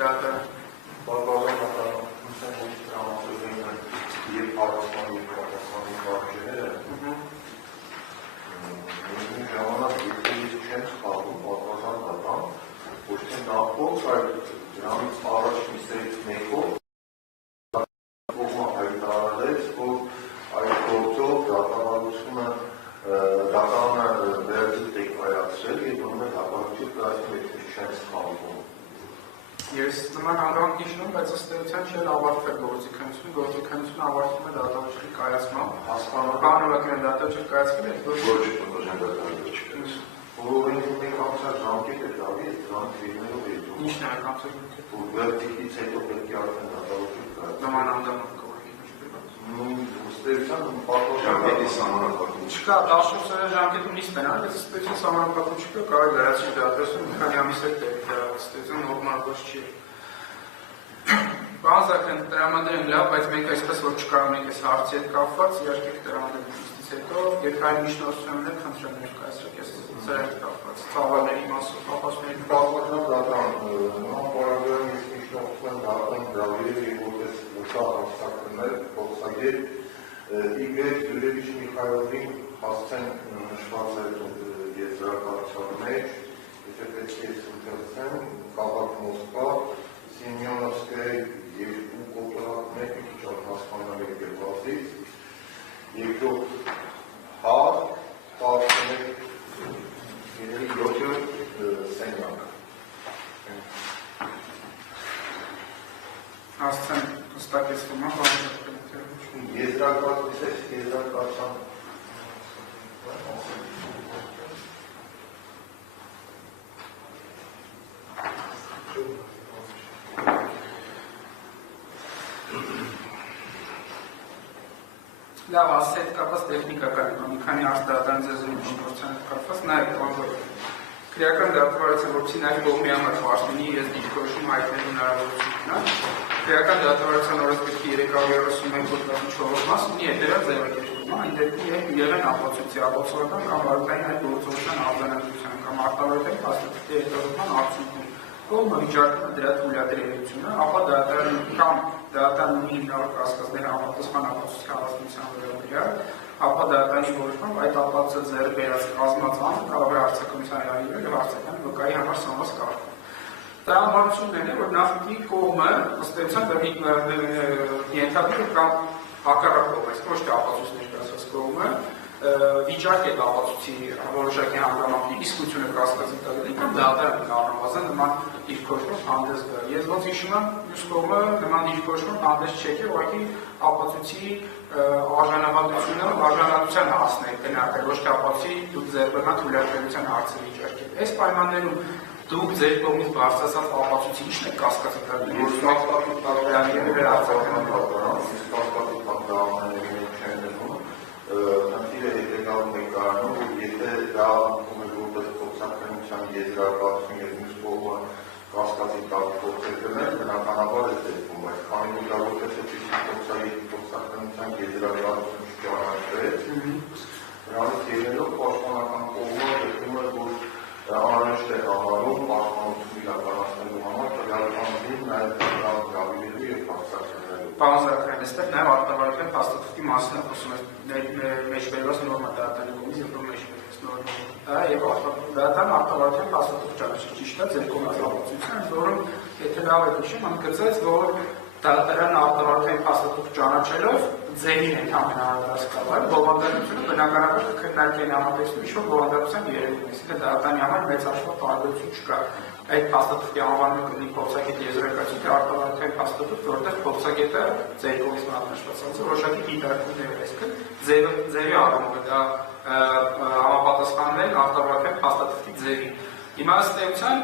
դատը Ես նման անգամ հիշում, բայց ըստ էության չէր ավարտվել գործիքնությունը ավարտվում է դատավճիռի կայացմամբ, կանոնական դատավճիռ կայացվել է, ոչ օրենքների համցած ժամկետ է դավի, դրանք լինելով է դու։ Ինչն է այդ համցած ժամկետը։ Վերջից հետո պետք է արդեն դատավճիռ կայացվի։ Նման անդամով կողքի ըստ էության ժամկետի սահմանափակում չկա, 14 ժամկետում նիստ են, բայց ըստ էության սահմանափակում չկա, կարելի լրացուցիչ դատասում մի քանի ամիս էլ պետք է ըստ էության նորմալ ոչ չի։ Բազական տրամադրեմ լավ, բայց մենք այսպես որ չկարողանանք այս հարցի հետ կապված, իհարկե կտրամադրենք նիստից հետո, երկրային միջնորդությունն էլ խնդրեմ ներկայացրեք այս սրա հետ կապված, ծավալների մասով, ապացույցների Պատմական դատան, նման պարագայում իսկ միջնորդության դատան դավիրել և որպես լուծա հաստատներ, փոխսագետ, Իգոր Յուրևիչ Միխայովին հասցեն նշված է եզրակացության մեջ, եթե պետք է ընդգծեմ, քաղաք Մոսկվա, Սիմեոնովսկայի երկու կոպտորակներ մի քիչ հասկանալի եկեղեցից, երկրորդ հար, 17 սենյակ։ հասցեն հստակեցվում է, Եզրակացության լավ, ասած հետ կապված տեխնիկական մի քանի արտադրական ձեզնի գործության հետ կապված նաև քրեական դատավարության որպեսզի նաև կողմի համար պաշտոնի ես դիրքորոշում հայտնելու հնարավորությունն է։ Քրեական դատավարության օրենսգրքի 331 հոդվածի 4-րդ մասը ունի հետևյալ ձևակերպում, այն դեպքում երբ եղեն ապացույցի ապացուցողական կամ վարորդային այդ գործողության արձանագրության կամ արտավարության փաստաթղթի հետևողական արդյունքում կողմը վիճակում է դրա թույլատրելիությունը, ապա դատարանը կամ դատարանը ունի հիմնավոր կասկածներ համապատասխան ապացույցի հավաստության վերաբերյալ, ապա դատարանի որոշմամբ այդ ապացույցը ձեռք բերած կազմած անձը կարող է արձակումության հրավիրել եւ արձակման վկայի համար սահմանված կարգով։ Տրամադրությունն է, որ նախնի կողմը ըստ էության ենթադրում կամ հակառակ կողմը, ոչ թե ապացույց ներկայացրած կողմը վիճակ է ապացույցի որոշակի հանգամանքի իսկությունը կասկածի տալու կամ դատարանը առնվազն նման դիրքորոշում հանդես գա։ Ես ոնց հիշում եմ, մյուս կողմը նման դիրքորոշում հանդես չեկե, ուղղակի ապացույցի արժանատվության հասնել գնահատել, ոչ թե ապացույցի դուք ձեռբերման թույլատրելիության հարցը վիճակել։ Այս պայմաններում դուք ձեր կողմից բարձրացած ապացույցի ինչն է կասկածի տալու։ Խնդիրը հետեւյալն է կայանում, որ եթե դա որպես փոխանցության եզրակացություն եւ մյուս կողմը կասկածի տակ փոխել դնել, բնականաբար է դեպքում, բայց քանի որ դա որպես փոխանցության եզրակացություն չճանաչվեց, նրանից ելնելով պաշտպանական կողմը դեպքում է, որ անհրաժեշտ է համարում պաշտպանություն իրականացնելու համար տվյալականներին նաև հրավիրելու եւ բացատրելու։ Պարոն Զաքարյան, այստեղ նաև արտավարության փաստաթղթի մասին է խոսում մեջբերված նորմա դատարանի կողմից եւ մեջբերված նորմա։ Եվ դատարան արտավարության փաստաթղթ ճանաչել ճիշտ է ձեր կողմից ապացույցն, որում եթե լավ եք հիշում, ընդգծեց, որ դատարան արտավարության փաստաթղթ ճանաչելով ձևին ընդհանրապես կապել, բովանդակությունը բնականաբար քննարկեն համատեսում ինչ-որ բովանդակության երևույթ, այսինքն դատարանի համար մեծ հաշվով տարբերություն չկա։ Այդ փաստաթղթի անվանումը կլինի փորձագետի եզրակացություն, թե արտավարության փաստաթղթ, որտեղ փորձագետը ձեր կողմից մատնաշված անձը որոշակի դիտարկումներ է, այսինքն ձևի առումով դա համապատասխանել արտավարության փաստաթղթի ձևին։ Հիմա ըստ էության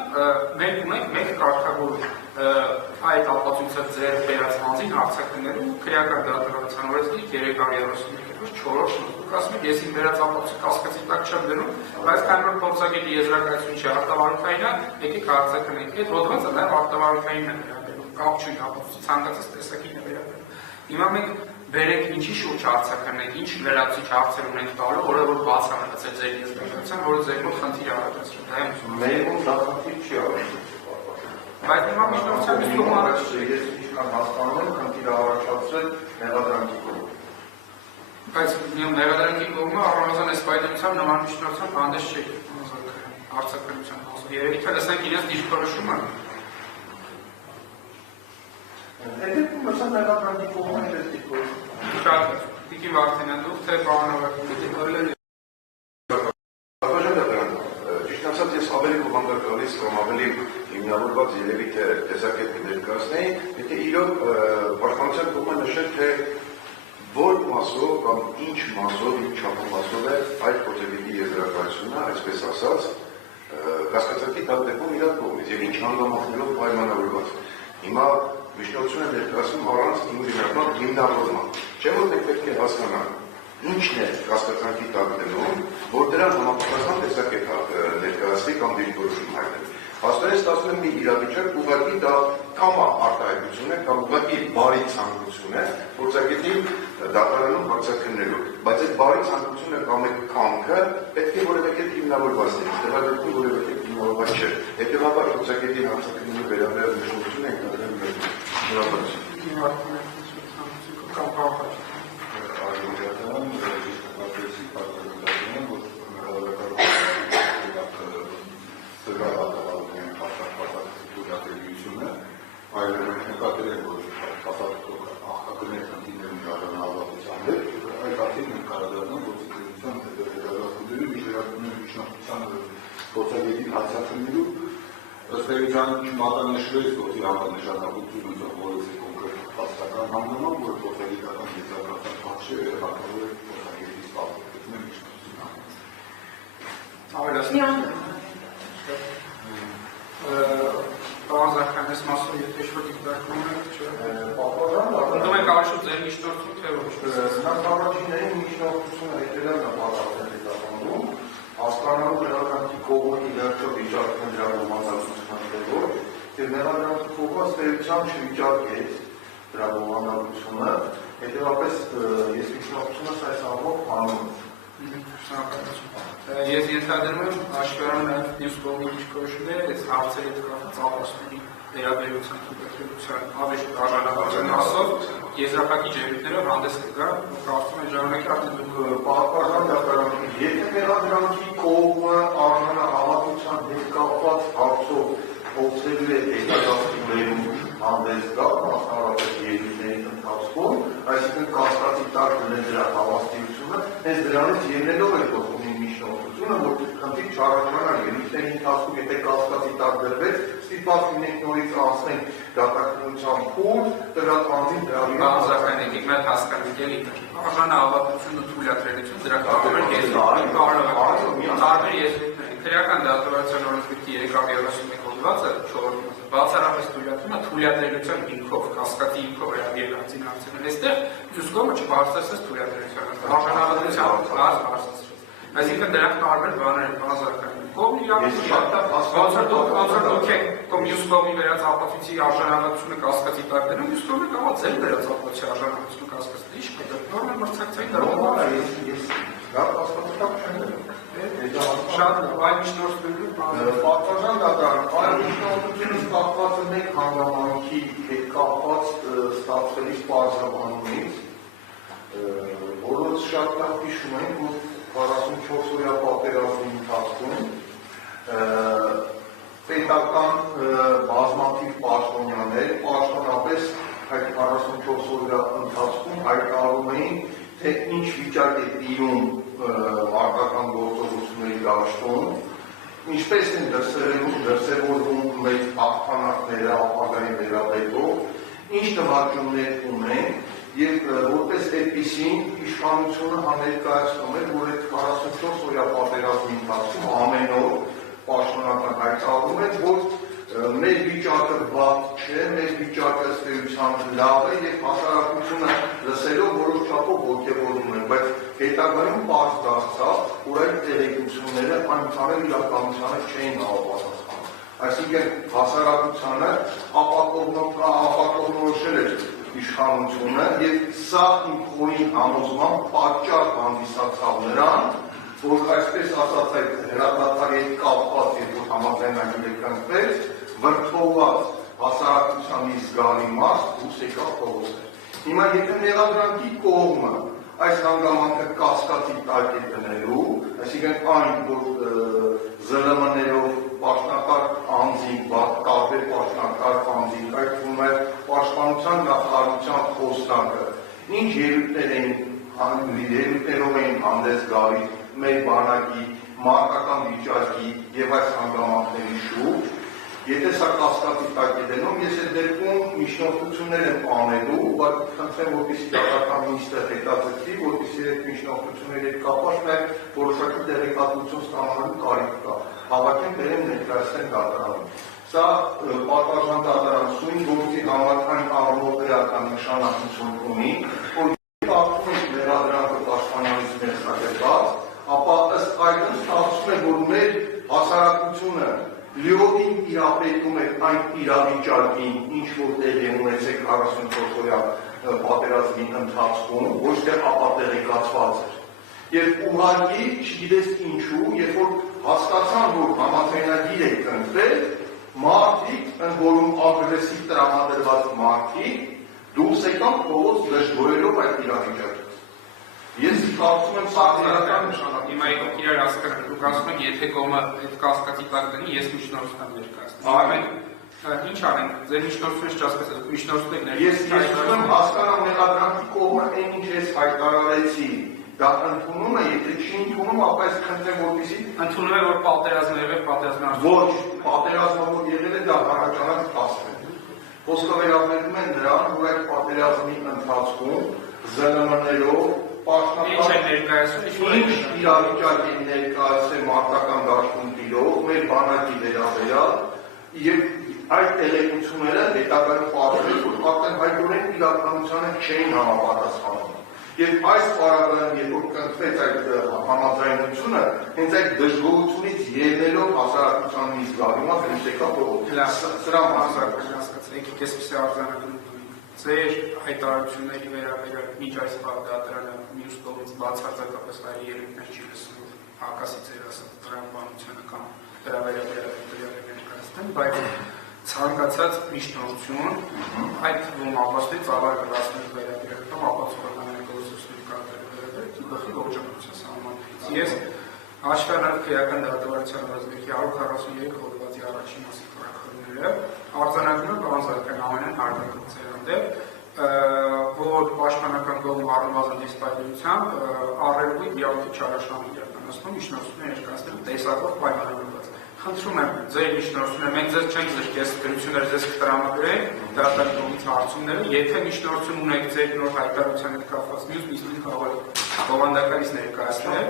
մենք ունենք մեկ կարգավոր այդ ապացույցը ձեռք բերած անձին արձակնելու քրեական դատավարության օրենսգրքի 332-4-րդ դուք ասում եք ես իմ բերած ապացույցը կասկածի տակ չեմ դնում, բայց քանի որ փորձագետի եզրակացություն չի արտավարութային է, եկեք արձակնենք։ Այդ հոդվածը նաև արտավարութային է վերաբերում, կապ չունի ապացույցի ցանկացած տեսակին է վերաբերում։ Հիմա մենք բերենք ինչի շուրջ արձակնենք, ինչ լրացուցիչ հարցեր ունենք տալու, որը որ բաց է մնացել ձեր եզրակացության, որը ձեր մոտ խնդիր առաջացրել։ Մեր մոտ դա խնդիր չի առաջացել։ Բայց հիմա միջնորդության մյուս կողմը ես ինչքան հասկանում եմ, խնդիրը առաջացրել մեղադրանքի կողմը։ Բայց մեղադրանքի կողմը առանձնական այս պայմանությամբ նման միջնորդությամբ հանդես չէ արձակագրության մասով։ Երևի թե լսենք իրենց դիրքորոշումը։ Հետո մսա մեղադրանքի կողմը է դիրքորոշումը։ Շատ Տիկին Վարդանյան, դուք թե պարոնավակ Ես ավելի կողմանդար գալիս կամ ավելի հիմնավորված երևի թե տեսակետ կներկայացնեի, եթե իրոք պաշտպանության կողմը նշել, թե որ մասով կամ ինչ մասով, ինչ չափով մասով է այդ պրոցեդուրի եզրակացությունը, այսպես ասած, կասկածանքի տակ դեպքում իրար կողմից եւ ինչ հանգամանքներով պայմանավորված։ Հիմա միջնորդություն է ներկայացնում առանց հիմնավորման։ Չէ՞ որ պետք է հասկանալ ինչն է կասկածանքի տակ դնում, որ դրան համապատասխան տեսակետ ներկայացվի կամ դիրքորոշում հայտնել։ Հաստորեն ստացվում է մի իրավիճակ, ուղղակի դա կամ արտահայտություն է, կամ ուղղակի բարի ցանկություն է, փորձագետի դատարանում հարցաքննելու, բայց այդ բարի ցանկությունը կամ այդ կամքը պետք է որևէ կերպ հիմնավորված լինի, դրա դեպքում որևէ կերպ հիմնավորված չէ։ Հետևաբար փորձագետի հարցաքննելու վերաբերյալ նշանակությունը ընդդեմ մատնանշվեց, որ նշանակություն ունեցող որևէ կոնկրետ հաստատական հանգամանք, որ փոխագիտական եզրակացած բան չէ, հարկավոր է փոխագետի ստացվելն Պարոն այս մասով եթե ինչ-որ դիտարկում եք, ընդդեմ եք ավելի ձեր միջնորդում, թե ոչ։ Նրանք առաջինների միջնորդությունը հետևյալ նպատակներ հետապնդում, հասկանալու մեղադրանքի կողմը իդեալը վիճակն է դրա բովանդակությունը ոչ, եւ մեղադրանքի կողմը ըստ էության չվիճակ է դրա բովանդակությունը, հետեւաբար ես միջնորդությունս այս ամբողջ անում եմ։ Ես ենթադրում եմ աշխարհում նաև մյուս կողմի դիրքորոշումները այս հարցերի հետ կապված ապացույցների վերաբերության թույլատրելիության ավելի արժանապատվության մասով եզրափակիչ ելույթներով հանդես կգա, կարծում եմ ժամանակի արդեն պահպանական դատարանի եթե մեղադրանքի կողմը արժանահավատության հետ կապված հարցով փորձելու է հետագայում հանդես գալ մասնավորապես ելույթների ընթացքում, այսինքն կասկածի տակ դնել դրա հավաստիությունը, հենց դրանից ելնելով է խոսում միջնորդությունը, որ խնդիր չառաջանա ելույթների ընթացքում, եթե կասկածի տակ դրվեց, ստիպված լինենք նորից անցնենք դատաքննության փուլ, դրա անձին դրավի բանզականների մեր հասկանալի էլի արժանահավատություն ու թույլատրելիություն դրա տարբեր եզրույթներ քրեական դատավարության օրենսգրքի 331 հոդվածը 4 բացառապես թույլատրումը թույլատրելիության հիմքով կասկածի հիմքով հրավիրելացին հարցերն այստեղ մյուս կողմը չբարձրացրեց թույլատրելիության արժանահավատության բարձրացրեց այսինքն դրանք տարբեր բաներ են բանզականների կողմն իրավունք կամ մյուս կողմի վերած ապացույցի արժանահավատությունը կասկածի տակ դնում մյուս կողմը կարող է ձեր վերած ապացույցի արժանահավատությունը կասկածի ինչ պետք է նորմալ մրցակցային դրական դա կասկածի չեմ շատ այլ միջնորդներում պատվազան դատարան այլ միջնորդությունից կապված է մեկ հանգամանքի հետ կապված ստացվելիս պարզաբանումից որոնց շատ լավ հիշում են որ 44-օրյա պատերազմի ընթացքում պետական բազմաթիվ պաշտոնյաներ պաշտոնապես այդ 44-օրյա ընթացքում հայտարարում էին թե ինչ վիճակ է տիրում մարտական գործողությունների դաշտում, ինչպես են դրսևորվում մեծ հաղթանակները ապագայի վերաբերյալ, ինչ նվաճումներ ունեն եւ որպես այդպիսին իշխանությունը համերկայացնում է, որ այդ 44-օրյա պատերազմի ընթացքում ամեն օր պաշտոնական հայտարարում է, որ մեր վիճակը վատ չէ, մեր վիճակը ըստ էության լավ է եւ հասարակությունը լսելով որոշ չափով ոգևորվում են, բայց հետագայում պարզ դարձավ, որ այդ տեղեկությունները այնքան իրականությանը չէին համապատասխանում։ Այսինքն հասարակությանը ապակողնորոշել էր իշխանությունը եւ սա իմ խորին համոզման պատճառ հանդիսացավ նրան, որ այսպես ասած այդ հրադադարի հետ կապված երբ որ համաձայնագիր կնքվեց, վրդովված հասարակությանի զգալի մաս դուրս եկավ փողոցներ։ Հիմա եթե մեղադրանքի կողմը այս հանգամանքը կասկածի տակ է դնելու, այսինքն այն, որ ԶԼՄ-ներով պաշտոնական անձին, տարբեր պաշտոնական անձին, այդ թվում է պաշտպանության նախարարության խոսնակը, ինչ ելույթներով էին հանդես գալիս մեր բանակի մարտական վիճակի եւ այս հանգամանքների շուրջ, եթե սա կասկածի տակ է դնում, ես այդ դեպքում միջնորդություններ եմ անելու, բայց խնդրեմ, որպեսզի տեղական մինիստրը հետաձգվի, որպեսզի այդ միջնորդությունների հետ կապված մեր որոշակի տեղեկատվություն ստանալու կարիք կա։ Հավաքեն բերեն ներկայացնեն դատարանին։ Սա պատվարժան դատարանցույն գործի համակարգային առումով էական նշանակություն ունի, որ ակտում է մեղադրանքը պաշտպանանից ներկայացված, ապա ըստ այդմ ստացվում է, որ մեր հասարակությունը լիովին իրապետում է այն իրավիճակին, ինչ որ տեղի ունեցեք 44-օրյա պատերազմի ընթացքում, ոչ թե ապատեղեկացված էր։ Եվ ուղղակի չգիտես ինչու, երբ որ հասկացան, որ համաձայնագիր է կնքվել, մարդիկ, ընդ որում ագրեսիվ տրամադրված մարդիկ, դուրս եկան փողոց դժգոհելով այդ իրավիճակից։ Ես կարծում եմ սա իրական նշանակում։ Հիմա եկեք իրար հասկանանք, դուք ասում եք, եթե կողմը այդ կասկածի տակ դնի, ես միջնորդություն ներկայացնեմ։ Ինչ անենք, ձեր միջնորդությունը չհասկացած, միջնորդությունը Ես եմ հասկանամ մեղադրանքի կողմը այն ինչ ես հայտարարեցի, դա ընդունում է, եթե չի ընդունում, ապա ես խնդրեմ, որպեսզի ընդունում է, որ պատերազմը եղել, պատերազմը ոչ, պատերազմը որ եղել է, դա առաջանակ փաստը։ Խոսքը վերաբերում է նրան, որ այդ պատերազմի ընթացքում ԶԼՄ-ներով Ինչ է ներկայացնում, ինչ իրավիճակ է ներկայացել մարտական դաշտում մեր բանակի վերաբերյալ եւ այդ տեղեկությունները հետագայում պատահել, որ ակնհայտորեն իրականությանը չէին համապատասխանում։ Եվ այս պարագայում, երբ որ կնքվեց այդ համաձայնությունը, հենց այդ դժգոհությունից ելնելով հասարակության մի զգալի դուրս եկավ փողոց։ Սրա մասը հասկացեք, այսպիսի արձանագրում ձեր հայտարարությունների վերաբերյալ միջ այս դատարանը մյուս կողմից բացարձակապես այլ ելույթներ չի լսում հակասի ձեր ասած տրամաբանությանը կամ դրա վերաբերյալ ներկայացնեմ, բայց ցանկացած միջնորդություն այդ թվում ապաստույց ծավալագրացնելու վերաբերյալ կամ ապացուցողական գործողությունների կարգավորելու գլխի ողջունության սահմաններից։ Ես Աշխարհի քրեական դատավարության ռազմիկի 143 հոդվածի առաջին մասի խորհրդները արձանագրում են բանզարկային ամենայն հարգանքով ցերանդել, որ պաշտպանական կողմը առնվազն դիսպայլությամբ առերևույթ իրավունքի չարաշահում իրականացնում միջնորդություններ ներկայացնելու տեսակով պայմանավորված։ Խնդրում եմ ձեր միջնորդությունը, մենք ձեզ չենք զրկի, այս գրությունները ձեզ կտրամադրենք, դատարանի կողմից հարցումները, եթե միջնորդություն ունեք ձեր նոր հայտարարության հետ կապված մյուս նիստին կարող եք բովանդականից ներկայացնել,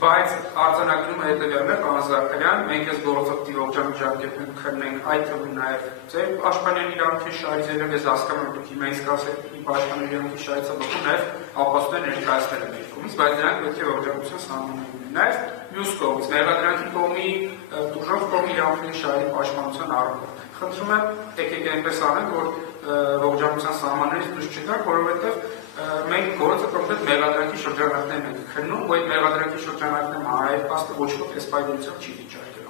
բայց արձանագրումը հետևյալն է, պարոն Զաքարյան, մենք այս գործակցի ողջամիտ ժամկետներում քննենք, այդ թվում նաև ձեր պաշտպանյան իրավունքի շահիզելով, ես հասկանում եմ, դուք հիմա ինձ կասեք, պաշտպանյան իրավունքի շահիզելով նաև ապաստույց ներկայացնել են մեր կողմից, բայց նրանք պետք է ողջամիտության սահմաններ ունենան։ Նաև մյուս կողմից, մեղադրանքի կողմի դժոխք կողմի իրավունքի շահերի պաշտպանության առումով։ Խնդրում եմ, եկեք այնպես անենք, որ ողջամիտության սահմաններից դուրս չգանք, որովհետև մենք գործը կոնկրետ մեղադրանքի շրջանակներն ենք քննում, ու այդ մեղադրանքի շրջանակներն հայաստանը ոչ ոք այս պայմանությամբ չի վիճարկել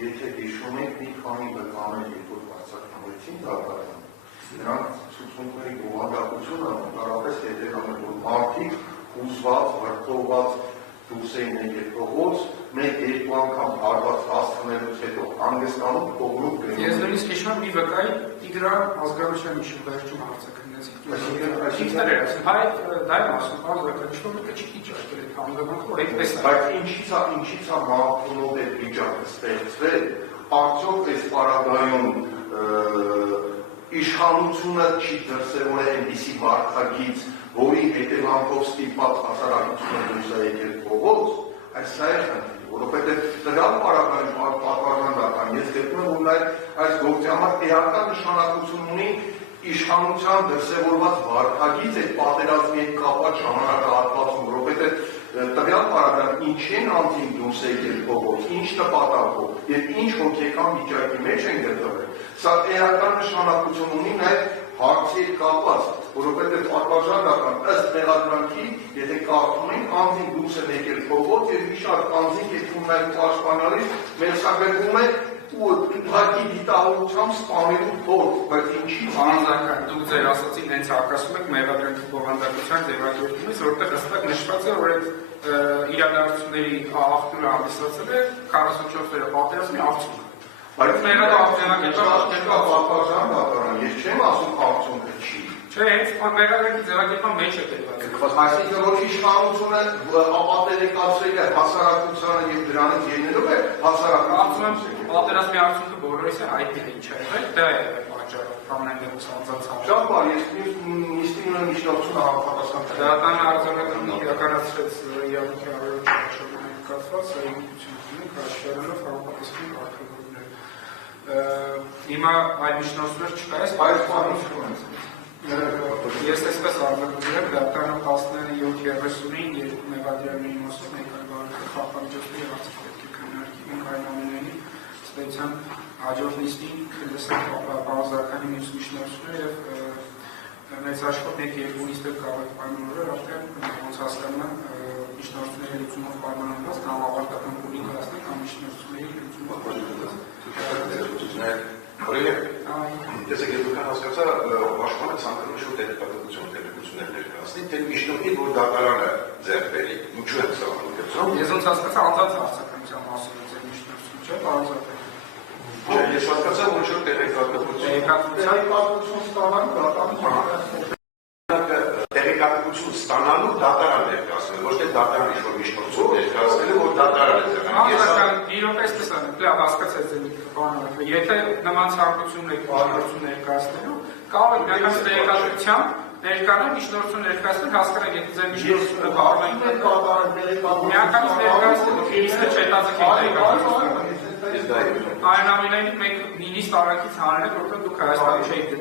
Եթե հիշում եք, մի քանի վկաներ, երբ որ բացակայեցին դատարանում, նրանք ցուցումների բովանդակությունը ընդհանրապես հետևում է, որ մարդիկ հուզված, վրդովված դուրս էին եկել փողոց, մեկ-երկու անգամ հարված հասցնելուց հետո հանգստանում փողոց գնում։ Ես նույնիսկ հիշում եմ մի վկայի Տիգրան Ազգանության իշու վերջում հարցը քննեցիք։ Այսինքն հայ դա եմ ասում, ազգական շտոմը չի վիճարկել այդ հանգամանքը, որ այդպես է։ Բայց ինչից է մարտունով այդ վիճակը ստեղծվել, արդյոք այս պարագայում իշխանությունը չի դրսևորել այնպիսի վարքագիծ, որի հետևանքով ստիպված հասարակությունը դուրս է եկել փողոց, այս սա է խնդիրը, որովհետև դրան պարագայում պատվաստական ես գտնում եմ, որ այս գործի համար էական նշանակություն ունի իշխանության դրսևորված վարքագիծ այդ պատերազմի հետ կապված ժամանակահատվածում, որովհետև տվյալ պարագայում ինչ են անձին դուրս եկել փողոց, ինչ նպատակով եւ ինչ հոգեկան վիճակի մեջ են գտնվել, սա էական նշանակություն ունի նաեւ հարցի հետ կապված որովհետև արտաժանական ըստ մեղադրանքի, եթե կարդում ենք, անձին դուրս է եկել փողոց եւ մի շարք անձին եկում նաև պաշտպանալիս մերսագրվում է ու ուղղակի դիտավորությամբ սպանելու փորձ, բայց ինչի Անձնական դուք ձեր ասացին հենց հակասում եք մեղադրանքի բովանդակության ձևակերպումից, որտեղ հստակ նշված է, որ այդ իրադարձությունների աղբյուրը հանդիսացել է 44-րդ պատերազմի արդյունքը։ Բայց մեղադրանքի պատվաժան դատարան, ես չեմ ասում արդյունքը չի։ Չէ, հենց մեղադրանքի ձևակերպման մեջ է դեպքում։ Այսինքն որ իշխանությունը ապատերեկացրել է հասարակությանը եւ դրանից ելնելով է հասարակությունը։ Պատերազմի արդյունքը բոլորիս է հայտնի է ինչ է եղել, դա է պատճառը, ամեն դեպքում ցանցած։ Շատ բարի, ես նիստին ունեմ իշխանությունը համապատասխան։ Դրական արձանագրումն իրականացրեց իրավունքի առողջ շրջանային կազմված հայտնությունները հաշվառելով համապատասխան կարգավորումներ։ Հիմա այլ միջնորդներ չկա, այս բանությունը։ Ես այսպես արձանագրում եմ դատարանը 17:30-ին երկու մեղադրյալների մասով ներկայացրել խախտամիջոցների հարցը պետք է քննարկենք այն ամենայնի ստեցան հաջորդ նիստին լսենք բազարքանի մյուս միջնորդները եւ մեծ աշխատ երկու նիստեր կարող եք պայմանավորել արդեն ոնց հասկանում եմ միջնորդների լուծումով պայմանավորված կամ ավարտական փուլի կհասնենք կամ միջնորդների լուծումով Տեսեք, ես դուք հասկացա, պաշտպանը ցանկանում է շուտ տեղեկատվություններ ներկայացնել, թե միջնորդի որ դատարանը ձեռք բերի, ինչու է սա անում։ Ես ոնց հասկացա անձանց հարցականության մասին է ձեր միջնորդություն, չէ՞, բարձրացել։ Չէ, ես հասկացա, որ շուտ տեղեկատվություն ստանալու դատարան տեղեկատվություն ստանալու դատարան ներկայացնել, ոչ թե դատարան ինչ-որ միջնորդություն ներկայացնելը, որ դատարան է ձեռնարկել։ Իրոք էսպես է, լավ հասկացա ձեր բանը։ Եթե նման ցանկություն եք բանալություն ներկայացնելու, կարող եք միանգամից տեղեկատվությամբ ներկանալ միջնորդություն ներկայացնել, հասկանալ, եթե ձեր միջնորդությունը բարում եք միանգամից ներկայացնել, իսկ չհետաձգեք տեղեկատվությունը։ Այնուամենայնիվ մենք նույնիսկ տարակից հանել եք, որտեղ դուք Հայաստանի չեք